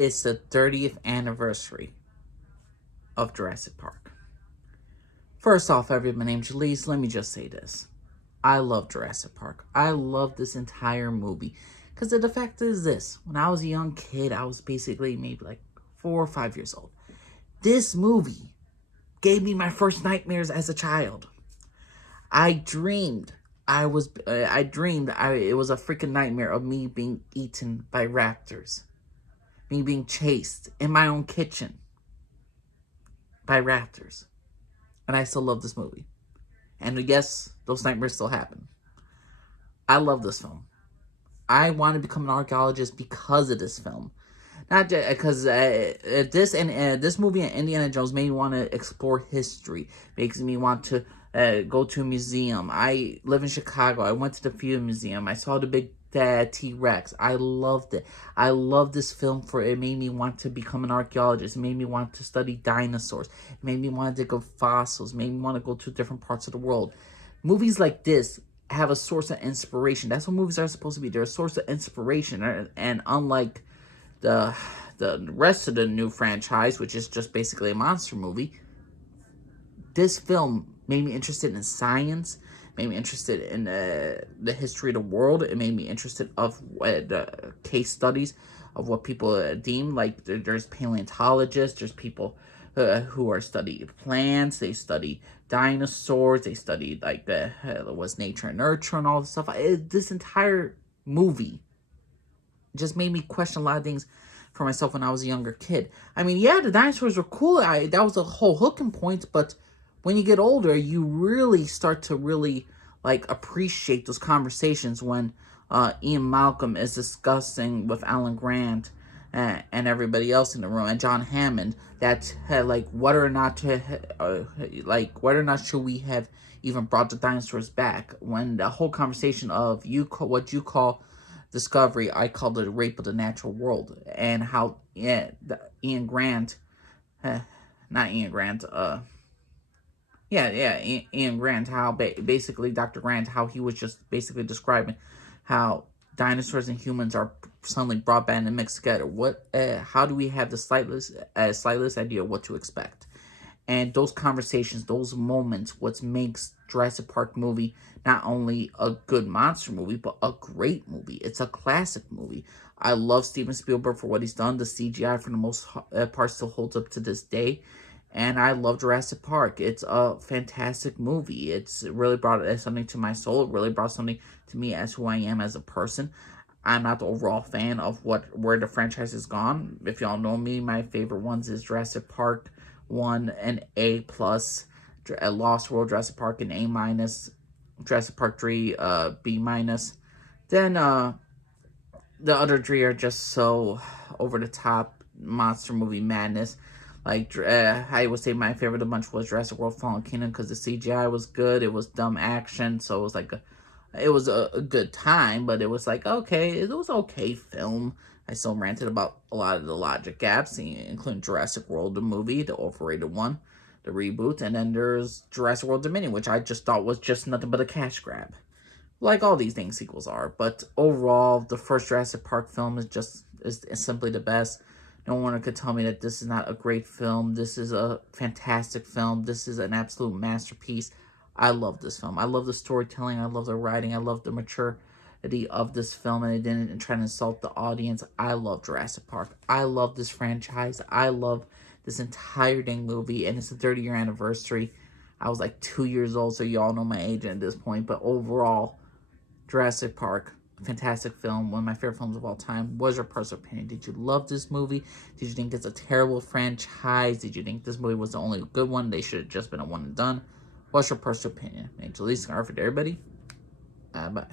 It's the 30th anniversary of Jurassic Park. First off, everybody, my name's Jalise. Let me just say this. I love Jurassic Park. I love this entire movie. Because the fact is this. When I was a young kid, I was basically maybe like 4 or 5 years old. This movie gave me my first nightmares as a child. It was a freaking nightmare of me being eaten by raptors. Me being chased in my own kitchen by raptors. And I still love this movie. And yes, those nightmares still happen. I love this film. I want to become an archaeologist because of this film. Not because this movie and Indiana Jones made me want to explore history. Makes me want to go to a museum. I live in Chicago. I went to the Field Museum. I saw the big T-Rex. I loved it. I love this film for it made me want to become an archaeologist. It made me want to study dinosaurs. It made me want to dig up fossils. It made me want to go to different parts of the world. Movies like this have a source of inspiration. That's what movies are supposed to be. They're a source of inspiration. And unlike the rest of the new franchise, which is just basically a monster movie, this film made me interested in science, made me interested in the history of the world. It made me interested of the case studies of what people deem, like there's paleontologists, there's people who are studying plants, they study dinosaurs, they study like what's nature and nurture and all this stuff. This entire movie just made me question a lot of things for myself when I was a younger kid. I mean, yeah, the dinosaurs were cool. That was a whole hooking point, but when you get older, you really start to like appreciate those conversations when Ian Malcolm is discussing with Alan Grant and everybody else in the room, and John Hammond, that like whether or not should we have even brought the dinosaurs back, when the whole conversation of what you call discovery, I call it the rape of the natural world, and how Ian Grant, not Ian Grant, Ian Grant, how basically Dr. Grant, how he was just basically describing how dinosaurs and humans are suddenly brought back and mixed together. How do we have the slightest idea what to expect? And those conversations, those moments, what makes Jurassic Park movie not only a good monster movie, but a great movie. It's a classic movie. I love Steven Spielberg for what he's done. The CGI, for the most part, still holds up to this day. And I love Jurassic Park. It's a fantastic movie. It's really brought something to my soul. It really brought something to me as who I am as a person. I'm not the overall fan of where the franchise has gone. If y'all know me, my favorite ones is Jurassic Park 1 an A+, Lost World Jurassic Park an A-, Jurassic Park 3 B-. Then the other 3 are just so over the top monster movie madness. Like, I would say my favorite of the bunch was Jurassic World Fallen Kingdom, because the CGI was good. It was dumb action, so it was like it was a good time, but it was like, okay, it was okay film. I still ranted about a lot of the logic gaps, including Jurassic World, the movie, the overrated one, the reboot, and then there's Jurassic World Dominion, which I just thought was just nothing but a cash grab. Like all these things sequels are, but overall, the first Jurassic Park film is simply the best. No one could tell me that this is not a great film. This is a fantastic film. This is an absolute masterpiece. I love this film. I love the storytelling. I love the writing. I love the maturity of this film, and it didn't try to insult the audience. I love Jurassic Park. I love this franchise. I love this entire dang movie, and it's the 30-year anniversary. I was like 2 years old, so you all know my age at this point, but overall, Jurassic Park, fantastic film, one of my favorite films of all time. What was your personal opinion? Did you love this movie? Did you think it's a terrible franchise? Did you think this movie was the only good one? They should have just been a one and done. What's your personal opinion? Angel Lee, Scarf for everybody. Bye.